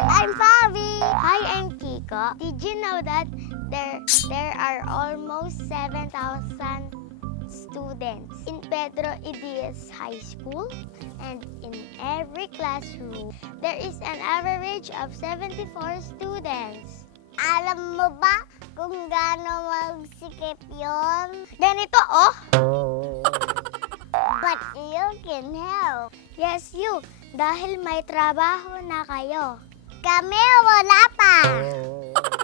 I'm Fabi. Hi, I'm Kiko. Did you know that there are almost 7,000 students in Pedro Idiaz High School, and in every classroom, there is an average of 74 students. Alam mo ba kung gaano magsikip yon? Ganito, oh! But you can help. Yes, you. Dahil may trabaho na kayo. Kami wala pa.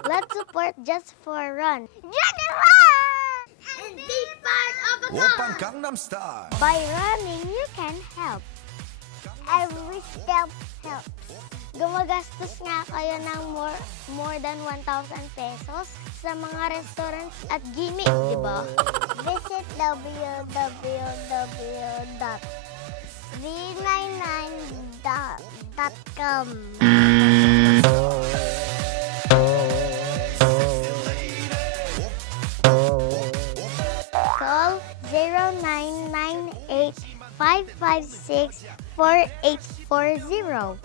Let's support Just for Run. Just run! And be part of a Oppan Gangnam Style. By running, you can help. Every step helps. Gumagastos nga kayo ng more than 1,000 pesos sa mga restaurants at gimmicks, di ba? Visit www.399.com. Call 0998-556-4840.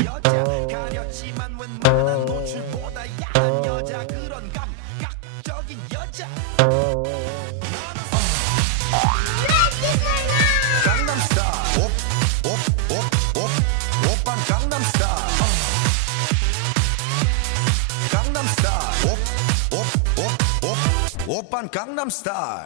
여자 가렸지만 웬만한 노출보다 야한 여자 그런 감각적인 여자 Gangnam Style Oppan Gangnam Style Gangnam Style Oppan Gangnam Style